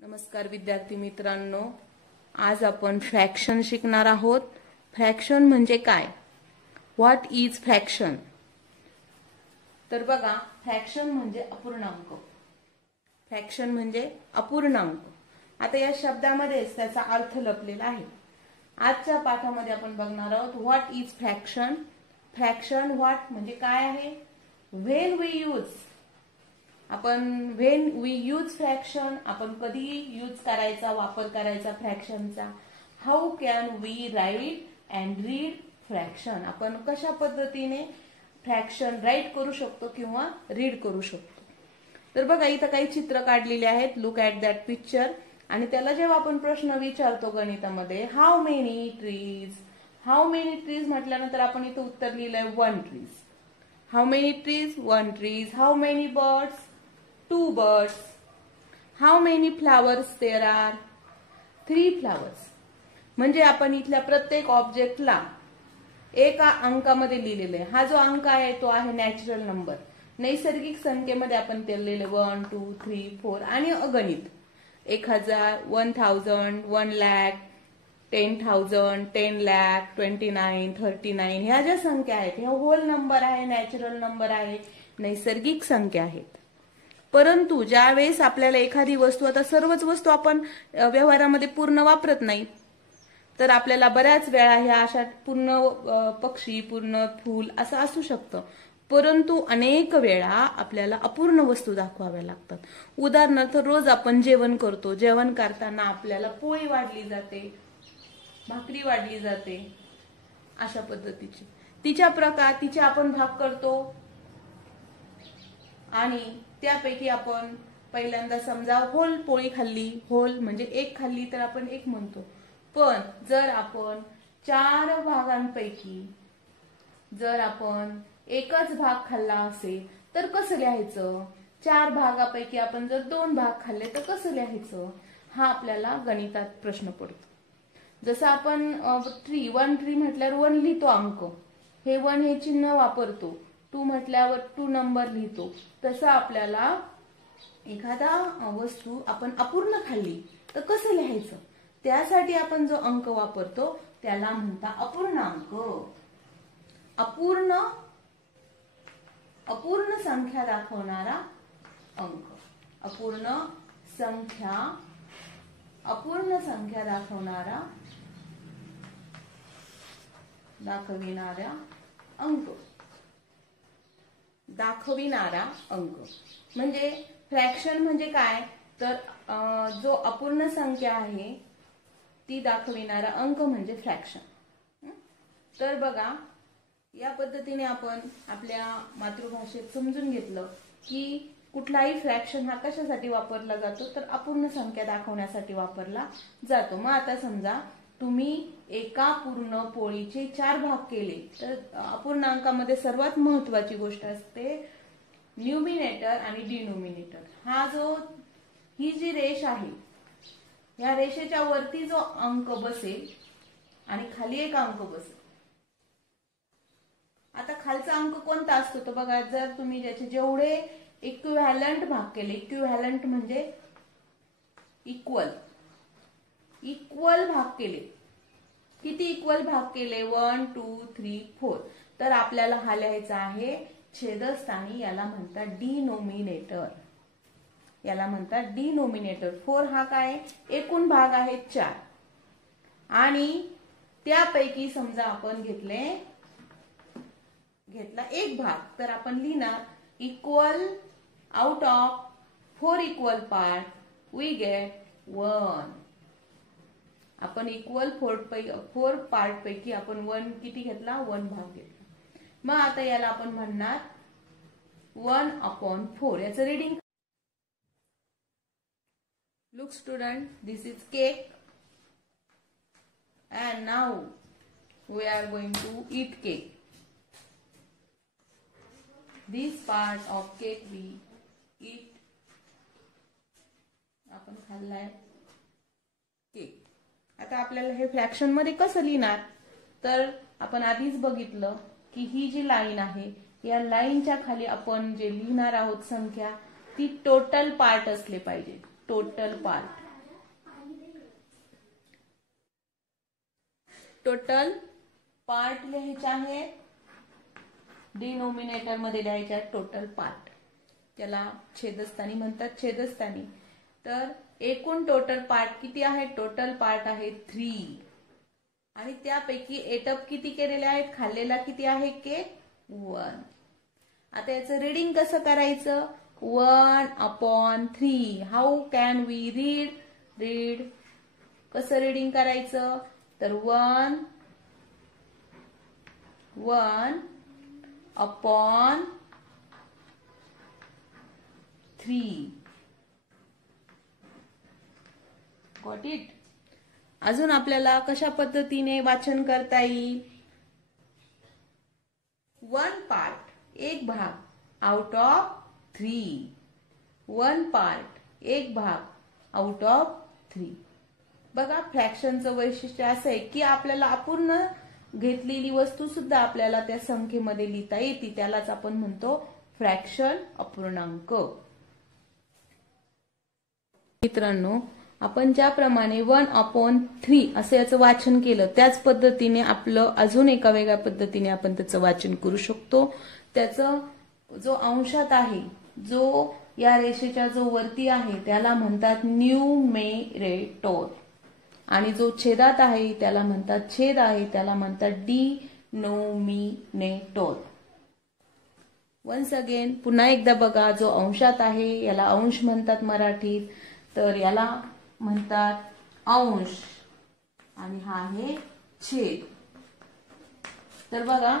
नमस्कार विद्यार्थी मित्रांनो, आज आपण फ्रॅक्शन शिकणार आहोत। फ्रॅक्शन म्हणजे काय? What is fraction? तर बघा, फ्रॅक्शन म्हणजे अपूर्णांक। फ्रॅक्शन म्हणजे अपूर्णांक। आता या शब्दामध्येच त्याचा अर्थ लपलेला आहे। आजच्या पाठामध्ये आपण बघणार आहोत what is fraction. Fraction what म्हणजे काय आहे? व्हेन वी यूज, आपण व्हेन वी यूज फ्रॅक्शन, आपण कधी यूज करायचा, वापर करायचा फ्रॅक्शनचा। How can we write and read fraction, आपण कशा पद्धतीने फ्रॅक्शन राईट करू शकतो किंवा रीड करू शकतो। तर बघा, इथं काही चित्र काढलेले आहेत। Look at that picture. आणि त्याला जेव्हा आपण प्रश्न विचारतो गणितामध्ये, how many trees, how many trees म्हटल्यानंतर आपण इथं उत्तर लिहिलंय 1 trees. How many trees? 1 trees. How many birds? 2 birds. How many flowers there are? 3 flowers. म्हणजे आपण इथल्या प्रत्येक ऑब्जेक्टला एका अंकामध्ये लिहिलेलं आहे। हा जो अंक आहे तो आहे नॅचरल नंबर। नैसर्गिक संख्येमध्ये आपण ते लिहिलेले 1 2 3 4 आणि अगणित 1000, 1000, 1 lakh, 10,000, 10 lakh, 29, 39 ह्या ज्या संख्या आहेत ह्या होल नंबर आहे, नॅचरल नंबर आहे, नैसर्गिक संख्या आहेत। परंतु ज्यावेळेस आपल्याला एखादी वस्तू, आता सर्वच वस्तू आपण व्यवहारामध्ये पूर्ण वापरत नाही, तर आपल्याला बऱ्याच वेळा ह्या अशा पूर्ण पक्षी, पूर्ण फूल असं असू शकतं। परंतु अनेक वेळा आपल्याला अपूर्ण वस्तू दाखवाव्या लागतात। उदाहरणार्थ, रोज आपण जेवण करतो, जेवण करताना आपल्याला पोळी वाढली जाते, भाकरी वाढली जाते, अशा पद्धतीची तिचे आपण भाग करतो आणि त्यापैकी आपण पहिल्यांदा समजा होल पोळी खाल्ली, होल म्हणजे एक खाल्ली तर आपण एक म्हणतो। पण जर आपण 4 भागांपैकी जर आपण एकच भाग खाल्ला असेल तर कसं लिहायचं? 4 भागापैकी आपण जर 2 भाग खाल्ले तर कसं लिहायचं? हा आपल्याला गणितात प्रश्न पडतो। जसं आपण 1 ट्री म्हटल्यावर 1 लिहितो अंक, हे 1 हे चिन्ह वापरतो। 2 म्हटल्यावर 2 नंबर लिहितो। तसं आपल्याला एखादा वस्तू आपण अपूर्ण खाल्ली तर कसं लिहायचं? त्यासाठी आपण जो अंक वापरतो त्याला म्हणता अपूर्णांक। अपूर्ण संख्या दाखवणारा अंक, अपूर्ण संख्या दाखविणारा अंक म्हणजे फ्रॅक्शन म्हणजे काय? तर जो अपूर्ण संख्या आहे ती दाखविणारा अंक म्हणजे फ्रॅक्शन। तर बघा, या पद्धतीने आपण आपल्या मातृभाषेत समजून घेतलं की कुठलाही फ्रॅक्शन हा कशासाठी वापरला जातो, तर अपूर्ण संख्या दाखवण्यासाठी वापरला जातो। मग आता समजा तुम्ही एका पूर्ण पोळीचे 4 भाग केले, तर अपूर्णांकामध्ये सर्वात महत्वाची गोष्ट असते न्यूमिनेटर आणि डिनोमिनेटर। ही जी रेष आहे, या रेषेच्या वरती जो अंक बसेल आणि खाली एक अंक बसेल। आता खालचा अंक कोणता असतो? तर बघा, जर तुम्ही ज्याचे जेवढे इक्विव्हॅलंट भाग केले, इक्विव्हॅलंट म्हणजे इक्वल भाग केले, किती इक्वल भाग केले? 1 2 3 4, तर आपल्याला हा लिहायचा आहे छेदस्थानी, याला म्हणतात डिनोमिनेटर। 4 हा काय? एकूण भाग आहेत 4 आणि त्यापैकी समजा आपण घेतला एक भाग, तर आपण लिहिणार equal out of 4 equal part we get 1। आपण इक्वल 4 पार्ट पैकी आपण 1 किती घेतला? 1 भाग घेतला। मग आता याला आपण म्हणणार 1/4। याचं reading, look student, this is cake and now we are going to eat cake. This part of cake we eat. आपण खाल्लाय केक। आता आपल्याला हे फ्रॅक्शन मध्ये कसं लिहिणार? तर आपण आधीच बघितलं की ही जी लाईन आहे, या लाईनच्या खाली आपण जे लिहिणार आहोत संख्या, ती टोटल पार्ट असले पाहिजे। टोटल पार्ट टोटल पार्ट लिहायचे आहेत, डिनोमिनेटर मध्ये लिहायचे आहेत टोटल पार्ट, त्याला छेदस्थानी म्हणतात, छेदस्थानी. तर एकूण टोटल पार्ट किती आहेत? टोटल पार्ट आहे 3 आणि त्यापैकी एटअप किती केलेले आहेत? खाल्लेला किती आहे? के 1. आता याचं रीडिंग कसं करायचं? 1/3. How can we read? कसं रीडिंग करायचं? तर 1/3 गॉट इट. अजून आपल्याला कशा पद्धतीने वाचन करता येईल? 1 पार्ट, एक भाग, आउट ऑफ 3. 1 पार्ट, एक भाग, आउट ऑफ 3. बघा, फ्रॅक्शनचं वैशिष्ट्य असं आहे की आपल्याला अपूर्ण घेतलेली वस्तू सुद्धा आपल्याला त्या संख्येमध्ये लिहिता येते, त्यालाच आपण म्हणतो फ्रॅक्शन, अपूर्णांक. मित्रांनो, आपण ज्याप्रमाणे 1/3 असं याचं वाचन केलं त्याच पद्धतीने आपलं अजून एका वेगळ्या पद्धतीने आपण त्याचं वाचन करू शकतो. त्याचं जो अंशात आहे, जो या रेषेच्या जो वरती आहे त्याला म्हणतात न्यूमेरेटर आणि जो छेदात आहे त्याला म्हणतात, छेद आहे त्याला म्हणतात डिनोमिनेटर. वन्स अगेन, पुन्हा एकदा बघा, जो अंशात आहे याला अंश म्हणतात मराठीत, तर याला म्हणतात अंश आणि हा आहे छेद. तर बघा,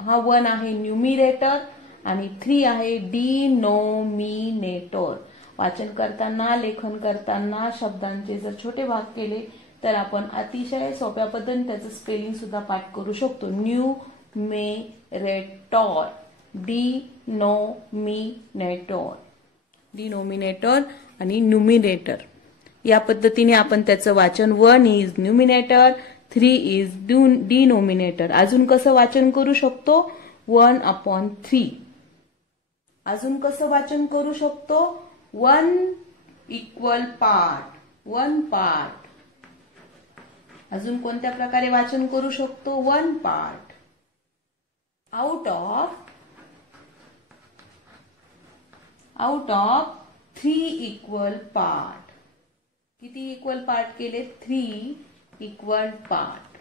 हा 1 आहे न्यूमिरेटर आणि 3 आहे डिनोमिनेटर. वाचन करताना, लेखन करताना शब्दांचे जर छोटे भाग केले तर आपण अतिशय सोप्या पद्धतीने त्याचं स्पेलिंग सुद्धा पाठ करू शकतो. न्यूमेरेटर, डिनोमिनेटर आणि न्यूमिनेटर या पद्धतीने आपण त्याचं वाचन 1 इज न्यूमिनेटर, 3 इज डिनोमिनेटर. अजून कसं वाचन करू शकतो? 1/3. अजून कसं वाचन करू शकतो? 1 पार्ट. अजून कोणत्या प्रकारे वाचन करू शकतो? 1 part, out of 3 equal part. किती इक्वल पार्ट केले? 3 इक्वल पार्ट.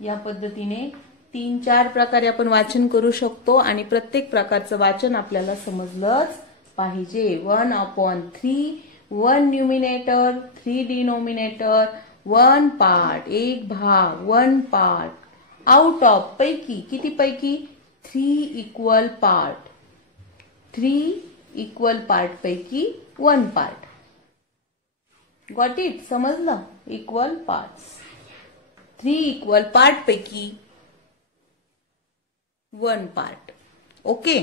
या पद्धतीने 3-4 प्रकारे आपण वाचन करू शकतो आणि प्रत्येक प्रकारचं वाचन आपल्याला समजलंच पाहिजे. 1/3, 1 न्यूमिनेटर, 3 डिनोमिनेटर, 1 पार्ट, एक भाग, 1 पार्ट, आउट ऑफ, पैकी, किती पैकी? 3 इक्वल पार्ट. 3 इक्वल पार्ट पैकी 1 पार्ट. Got it? समजलं? Equal parts. 3 इक्वल पार्ट पैकी 1 part. Okay.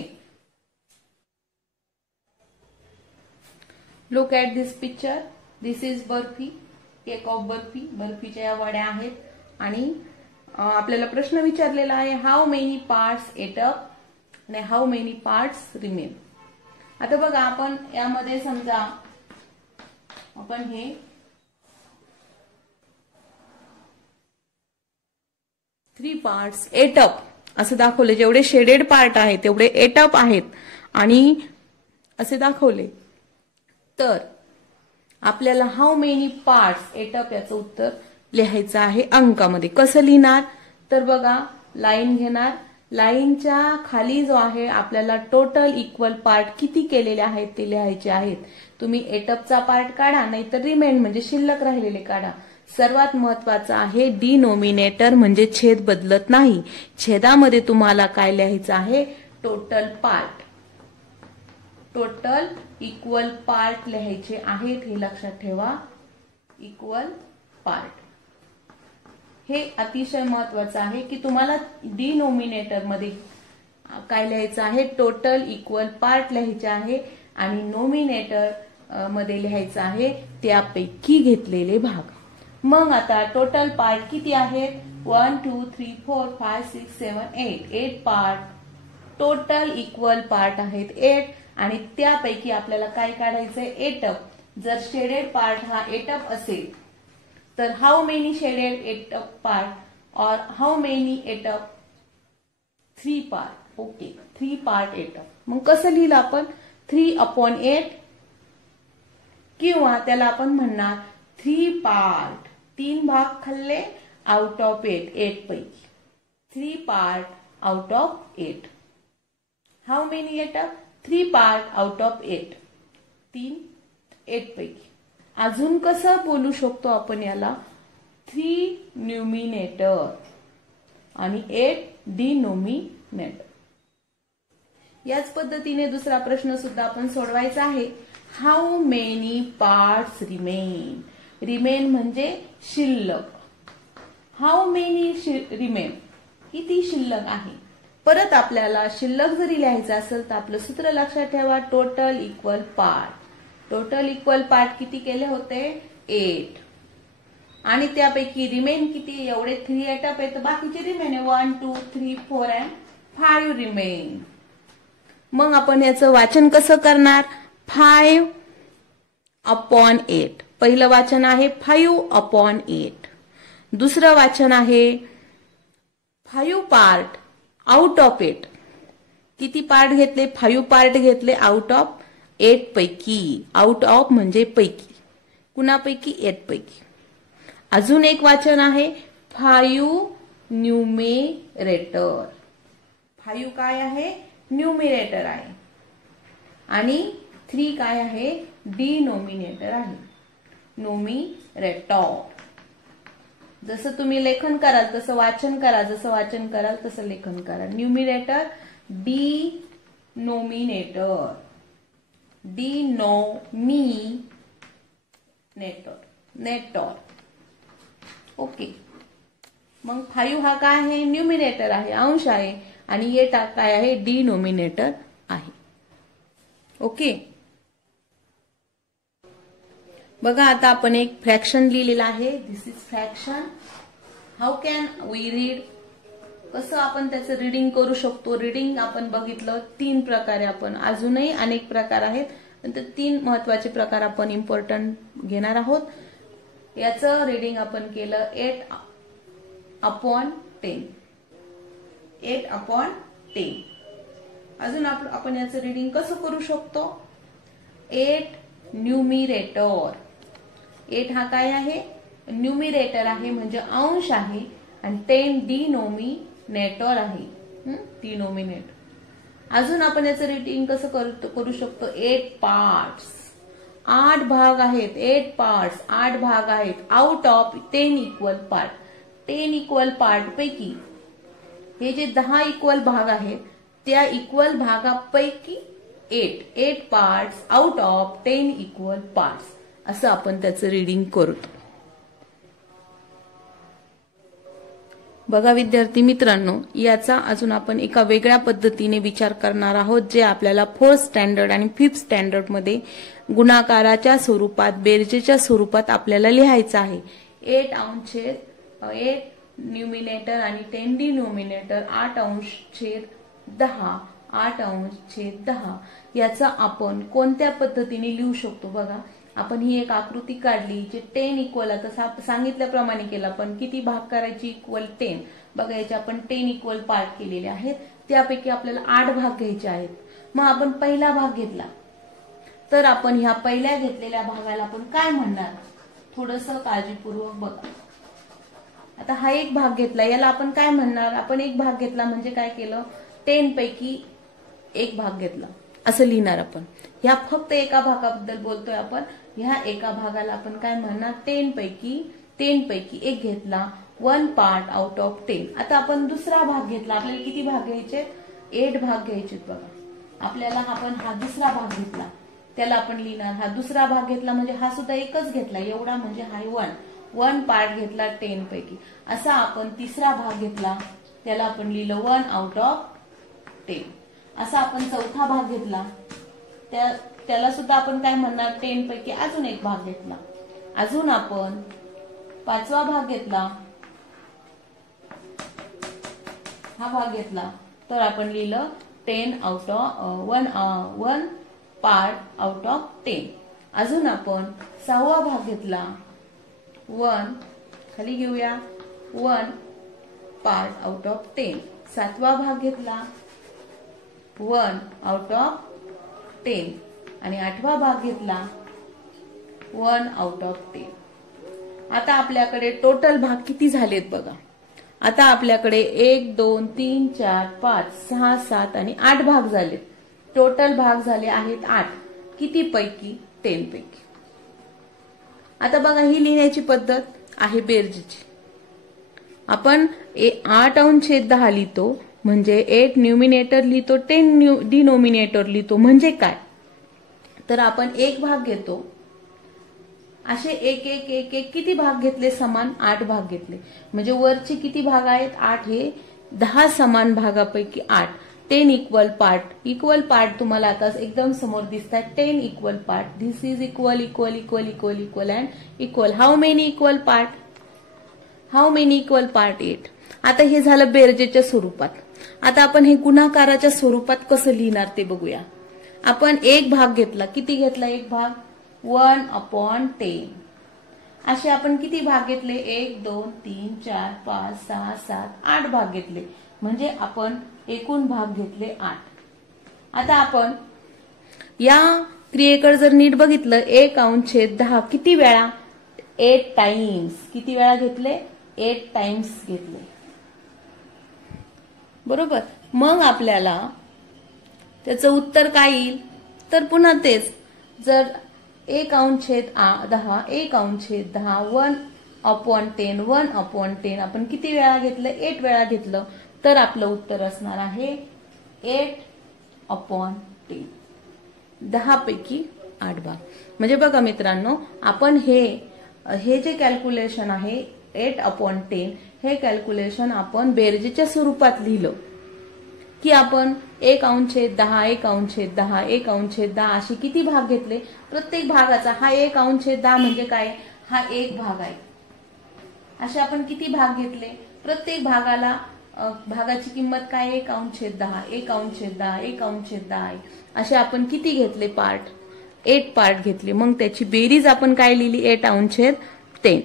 Look at this picture. This is barfi, cake of barfi. बर्फीच्या या वड्या आहेत आणि आपल्याला प्रश्न विचारलेला आहे, how many parts ate up आणि हाऊ मेनी पार्ट्स रिमेन. आता बघा, आपण यामध्ये समजा आपण हे थ्री पार्ट्स एट अप असं दाखवले. जेवढे शेडेड पार्ट आहेत तेवढे एट अप आहेत आणि असे दाखवले. तर आपल्याला how many parts ate up याचं उत्तर लिहायचं आहे अंकामध्ये. कसं लिहिणार? तर बघा, लाईन घेणार, लाईनच्या खाली जो आहे आपल्याला टोटल इक्वल पार्ट किती केलेले आहेत ते लिहायचे आहेत. तुम्ही एटअपचा पार्ट काढा, नाहीतर रिमेन म्हणजे शिल्लक राहिलेले काढा. सर्वात महत्वाचं आहे डिनोमिनेटर म्हणजे छेद बदलत नाही. छेदामध्ये तुम्हाला काय लिहायचं आहे? Total part. Total equal part लिहायचे आहेत, हे लक्षात ठेवा. इक्वल पार्ट हे अतिशय महत्वाचं आहे की तुम्हाला डिनोमिनेटर मध्ये काय लिहायचं आहे? टोटल इक्वल पार्ट लिहायचे आहे आणि नोमिनेटर मध्ये लिहायचं आहे त्यापैकी घेतलेले भाग. मग आता टोटल पार्ट किती आहेत? 1 2 3 4 5 6 7 8. 8 पार्ट. टोटल इक्वल पार्ट आहेत 8 आणि त्यापैकी आपल्याला काय काढायचंय? एटअप. जर शेडेड पार्ट हा एटअप असेल तर how many shaded ate up part और how many ate up 3 part. Okay, 3 part ate up. मग कसं लिहिलं आपण 3/8 किंवा त्याला आपण म्हणणार 3 पार्ट. 3 भाग खाल्ले आउट ऑफ 8 पैकी. 3 part out of 8. How many ate up 3 part out of 8. 3 8 पैकी. अजून कसं बोलू शकतो आपण याला 3 न्यूमिनेटर आणि 8 डिनोमिनेटर. याच पद्धतीने दुसरा प्रश्न सुद्धा आपण सोडवायचा आहे. How many parts remain. Remain म्हणजे शिल्लक. हाऊ मेनी रिमेन किती शिल्लक आहे. परत आपल्याला शिल्लक जरी लिहायचं असेल तर आपलं सूत्र लक्षात ठेवा total equal part. Total equal part किती केले होते 8 आणि त्यापैकी रिमेन किती एवढे 3 एट अप आहे तर बाकीचे रिमेन आहे 1 2 3 4 अँड 5 रिमेन. मग आपण याचं वाचन कसं करणार 5/8. पहिलं वाचन आहे 5/8. दुसरं वाचन आहे 5 पार्ट आउट ऑफ 8. किती पार्ट घेतले 5 पार्ट घेतले आउट ऑफ 8 पैकी. आउट ऑफ म्हणजे पैकी. कुणापैकी 8 पैकी. अजून एक वाचन आहे 5 न्यूमेरेटर. 5 काय आहे न्यूमिरेटर आहे आणि 3 काय आहे डिनोमिनेटर आहे. नोमिरेटर. जसं तुम्ही लेखन कराल तसं वाचन करा. जसं वाचन कराल तसं लेखन करा. Numerator denominator. नेटर. ओके. मग 5 हा काय आहे न्यूमिनेटर आहे अंश आहे आणि 8 हा काय आहे डिनोमिनेटर आहे. ओके. बघा आता आपण एक फ्रॅक्शन लिहिलेला आहे. This is fraction. How can we read. कसं आपण त्याचं रीडिंग करू शकतो. रीडिंग आपण बघितलं 3 प्रकारे. आपण अजूनही अनेक प्रकार आहेत पण ते 3 महत्वाचे प्रकार आपण इम्पॉर्टंट घेणार आहोत. याचं रीडिंग आपण केलं 8/10. 8/10. अजून आपण याचं रीडिंग कसं करू शकतो 8 न्यूमिरेटर. 8 हा काय आहे न्यूमिरेटर आहे म्हणजे अंश आहे आणि 10 डिनोमिनेटर आहे. डिनोमिनेटर. अजून आपण याचं रीडिंग कसं करू शकतो 8 पार्ट्स. 8 भाग आहेत. 8 पार्ट्स 8 भाग आहेत out of 10 equal part. 10 equal part पैकी हे जे 10 इक्वल भाग आहेत त्या इक्वल भागापैकी 8 parts out of 10 equal parts. असं आपण त्याचं रीडिंग करतो. बघा विद्यार्थी मित्रांनो याचा अजून आपण एका वेगळ्या पद्धतीने विचार करणार आहोत जे आपल्याला 4th स्टँडर्ड आणि 5th स्टँडर्ड मध्ये गुणाकाराच्या स्वरूपात बेरजेच्या स्वरूपात आपल्याला लिहायचं आहे. 8 न्यूमिनेटर आणि 10 डिनोमिनेटर 8/10 8/10 याचा आपण कोणत्या पद्धतीने लिहू शकतो. बघा आपण ही एक आकृती काढली जे 10 इक्वल आता सांगितल्याप्रमाणे केला पण किती भाग करायची इक्वल 10. बघा याचे आपण 10 इक्वल पार्ट केलेले आहेत त्यापैकी आपल्याला 8 भाग घ्यायचे आहेत. मग आपण पहिला भाग घेतला तर आपण ह्या पहिल्या घेतलेल्या भागाला आपण काय म्हणणार थोडंसं काळजीपूर्वक बघा. आता हा एक भाग घेतला याला आपण काय म्हणणार. आपण एक भाग घेतला म्हणजे काय केलं 10 पैकी एक भाग घेतला असं लिहिणार आपण. ह्या फक्त एका भागाबद्दल बोलतोय आपण. ह्या एका भागाला आपण काय म्हणणार 10 पैकी एक घेतला 1 पार्ट आउट ऑफ 10. आता आपण दुसरा भाग घेतला. आपल्याला किती भाग घ्यायचे 8 भाग घ्यायचे. बघा आपल्याला आपण हा दुसरा भाग घेतला त्याला आपण लिहिणार हा दुसरा भाग घेतला म्हणजे हा सुद्धा एकच घेतला एवढा म्हणजे हा 1 पार्ट घेतला 10 पैकी. असा आपण तिसरा भाग घेतला त्याला आपण लिहिलं 1 आउट ऑफ 10. असा आपण चौथा भाग घेतला त्याला सुद्धा आपण काय म्हणणार 10 पैकी अजून एक भाग घेतला. अजून आपण पाचवा भाग घेतला हा भाग घेतला तर आपण लिहिलं 10 out of 1 part out of 10. अजून आपण 6वा भाग घेतला 1 खाली घेऊया 1 पार्ट आउट ऑफ 10. 7वा भाग घेतला 1 आउट ऑफ 10 आणि 8वा भाग घेतला 1 आउट ऑफ 10. आता आपल्याकडे टोटल भाग किती झालेत बघा. आता आपल्याकडे 1 2 3 4 5 6 7 आणि 8 भाग झालेत. टोटल भाग झाले आहेत 8. किती पैकी? 10 पैकी. आता बघा ही लिहिण्याची पद्धत आहे बेरजेची. आपण 8 अंश 10 लिहितो म्हणजे 8 न्यूमिनेटर लिहितो 10 डिनोमिनेटर लिहितो. म्हणजे काय तर आपण एक भाग घेतो असे एक एक एक एक किती भाग घेतले समान 8 भाग घेतले. म्हणजे वरचे किती भाग आहेत 8 हे 10 समान भागापैकी 8. 10 इक्वल पार्ट तुम्हाला आता एकदम समोर दिसतात. 10 equal part. This is equal equal equal equal equal and equal. How many equal part? 8. आता हे झालं बेरजेच्या स्वरूपात. आता आपण हे गुणाकाराच्या स्वरूपात कसं लिहिणार ते बघूया. आपण एक भाग घेतला. किती घेतला एक भाग? 1/10. असे आपण किती भाग घेतले? 1 2 3 4 5 6 7 8 भाग घेतले. म्हणजे आपण एकूण भाग घेतले 8. आता आपण या क्रियेकडे जर नीट बघितलं 1 अंश 10 किती वेळा? 8 टाइम्स. किती वेळा घेतले? 8 टाइम्स घेतले. बरोबर. मग आपल्याला त्याचं उत्तर काय येईल? तर पुन्हा तेच. जर 1 अंश 10 1 अंश 10 1/10 1/10 आपण किती वेळा घेतलं? 8 वेळा घेतलं. तर आपलं उत्तर असणार आहे 8/10. 10 पैकी 8 भाग. म्हणजे बघा मित्रांनो आपण हे जे कॅल्क्युलेशन आहे 8/10 हे कॅल्क्युलेशन आपण बेरजेच्या स्वरूपात लिहिलं की आपण 1 अंश 10 1 अंश 10 1 अंश 10 असे किती भाग घेतले. प्रत्येक भागाचा हा 1 अंश 10 म्हणजे काय? हा एक भाग आहे. असे आपण किती भाग घेतले? प्रत्येक भागाची किंमत काय? 1 अंश 10 1 अंश 10 1 अंश 10 आहे. असे आपण किती घेतले पार्ट? 8 पार्ट घेतले. मग त्याची बेरीज आपण काय लिहिली? 8 अंश 10.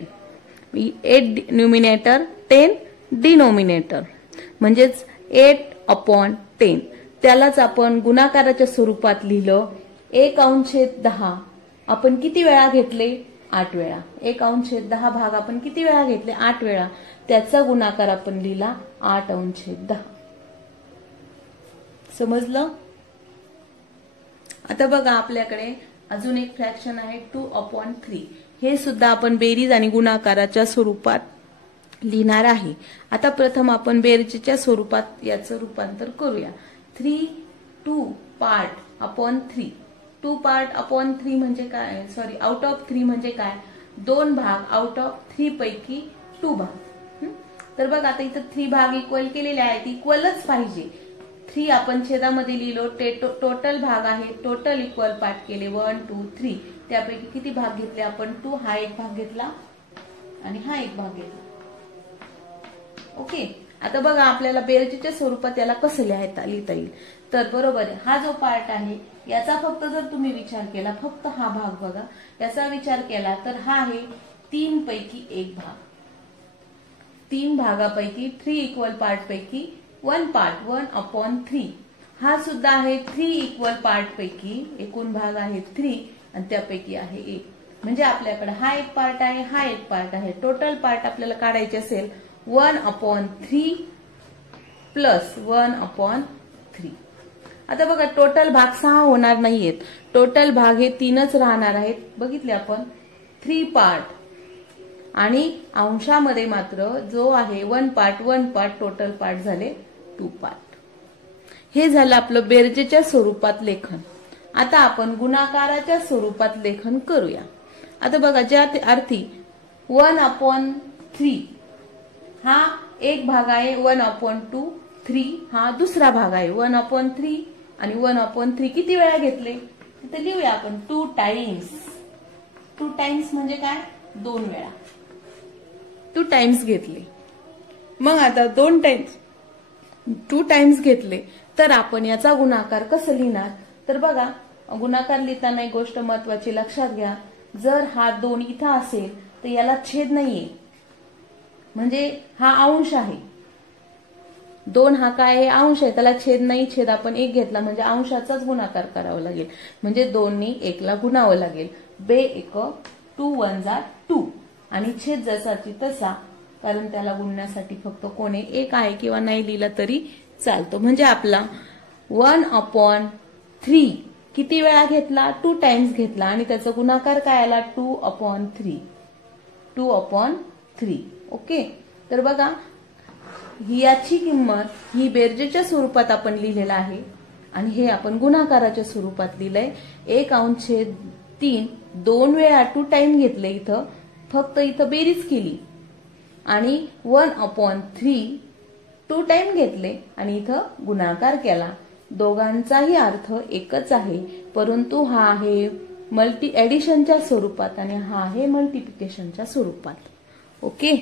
8 न्यूमिनेटर 10 डिनोमिनेटर म्हणजेच 8/10. त्यालाच आपण गुणाकाराच्या स्वरूपात लिहिलं. 1 अंश 10 आपण किती वेळा घेतले? 8 वेळा. 1 अंश 10 भाग आपण किती वेळा घेतले? 8 वेळा. त्याचा गुणाकार आपण लिहिला 8 अंश 10. समजलं? आता बघा आपल्याकडे अजून एक फ्रॅक्शन आहे 2/3. हे सुद्धा आपण बेरीज आणि गुणाकाराच्या स्वरूपात लिहिणार आहे. आता प्रथम आपण बेरजेच्या स्वरूपात याचं रूपांतर करूया. 2 पार्ट अपॉन 3. 2 पार्ट अपॉन 3 म्हणजे काय? सॉरी आउट ऑफ 3 म्हणजे काय? 2 भाग आउट ऑफ 3 पैकी 2 भाग. तर बघा आता इथं 3 भाग इक्वल केलेले आहेत. इक्वलच पाहिजे. 3 आपण छेदामध्ये लिहिलो. टोटल भाग आहे. टोटल इक्वल पार्ट केले 1 2 3. त्यापैकी किती भाग घेतले आपण? 2. हा एक भाग घेतला आणि हा एक भाग घेतला. ओके. आता बघा आपल्याला बेरजेच्या स्वरूपात याला कसं लिहिता येईल. तर बरोबर आहे. हा जो पार्ट आहे याचा फक्त जर तुम्ही विचार केला, फक्त हा भाग बघा, याचा विचार केला तर हा आहे 3 पैकी 1 भाग. 3 भागापैकी 3 इक्वल पार्ट पैकी 1 पार्ट 1/3. हा सुद्धा आहे 3 इक्वल पार्ट पैकी एकूण भाग आहे 3 आणि त्यापैकी आहे 1. म्हणजे आपल्याकडे हा एक पार्ट आहे, हा एक पार्ट आहे. टोटल पार्ट आपल्याला काढायचे असेल 1/3 प्लस 1/3. आता बघा टोटल भाग 6 होणार नाहीयेत. टोटल भाग हे 3च राहणार आहेत. बघितले आपण 3 पार्ट आणि अंशामध्ये मात्र जो आहे 1 पार्ट टोटल पार्ट झाले 2 पार्ट. हे झालं आपलं बेरजेच्या स्वरूपात लेखन. आता आपण गुणाकाराच्या स्वरूपात लेखन करूया. आता बघा ज्या अर्थी 1/3 हा एक भाग आहे. 1/2 3 हा दुसरा भाग आहे. 1/3 आणि 1/3 किती वेळा घेतले? तर लिहूया आपण 2 टाइम्स. 2 टाइम्स म्हणजे काय? 2 वेळा. 2 टाइम्स घेतले. मग आता 2 टाइम्स घेतले तर आपण याचा गुणाकार कसं लिहिणार? तर बघा गुणाकार लिहिताना एक गोष्ट महत्वाची लक्षात घ्या. जर हा 2 इथं असेल तर याला छेद नाहीये, म्हणजे हा अंश आहे. 2 हा काय आहे? अंश आहे, त्याला छेद नाही. छेद आपण 1 घेतला म्हणजे अंशाचाच गुणाकार करावा लागेल, म्हणजे 2 नी 1 ला गुणावं लागेल. 2 एक 2 1 जा 2 आणि छेद जसाची तसा, कारण त्याला गुणण्यासाठी फक्त कोणे 1 आहे किंवा नाही लिहिला तरी चालतो. म्हणजे आपला 1/3 किती वेळा घेतला? 2 टाइम्स घेतला आणि त्याचा गुणाकार काय आला? 2/3. 2/3. ओके. तर बघा, याची किंमत ही बेरजेच्या स्वरूपात आपण लिहिलेला आहे आणि हे आपण गुणाकाराच्या स्वरूपात लिहिलंय. 1/3 2 वेळा 2 टाइम घेतले, इथं फक्त इथं बेरीज केली आणि 1/3 2 टाइम घेतले आणि इथं गुणाकार केला. दोघांचाही अर्थ एकच आहे, परंतु हा आहे ऍडिशनच्या स्वरूपात आणि हा आहे मल्टिप्लिकेशनच्या स्वरूपात. ओके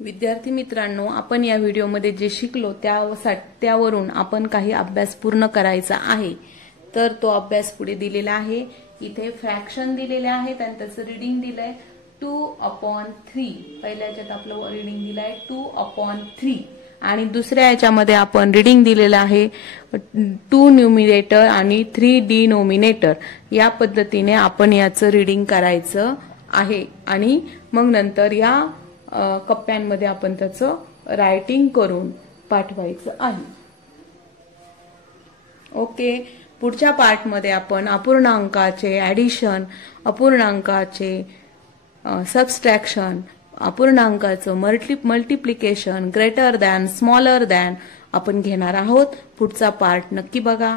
विद्यार्थी मित्रांनो, आपण या व्हिडिओमध्ये जे शिकलो त्यावरून आपण काही अभ्यास पूर्ण करायचा आहे. तर तो अभ्यास पुढे दिलेला आहे. इथे फ्रॅक्शन दिलेले आहेत आणि त्याचं रिडिंग दिलंय 2/3. पहिल्या याच्यात आपलं रिडिंग दिलंय 2/3 आणि दुसऱ्या याच्यामध्ये आपण रिडिंग दिलेलं आहे 2 न्यूमिनेटर आणि 3 डिनोमिनेटर. या पद्धतीने आपण याचं रिडिंग करायचं आहे आणि मग नंतर या कप्प्यांमध्ये आपण त्याचं रायटिंग करून पाठवायचं आहे. ओके. पुढच्या पार्टमध्ये आपण अपूर्णांकाचे ऍडिशन, अपूर्णांकाचे सबस्ट्रॅक्शन, अपूर्णांकाचं multiplication, greater than, smaller than आपण घेणार आहोत. पुढचा पार्ट नक्की बघा.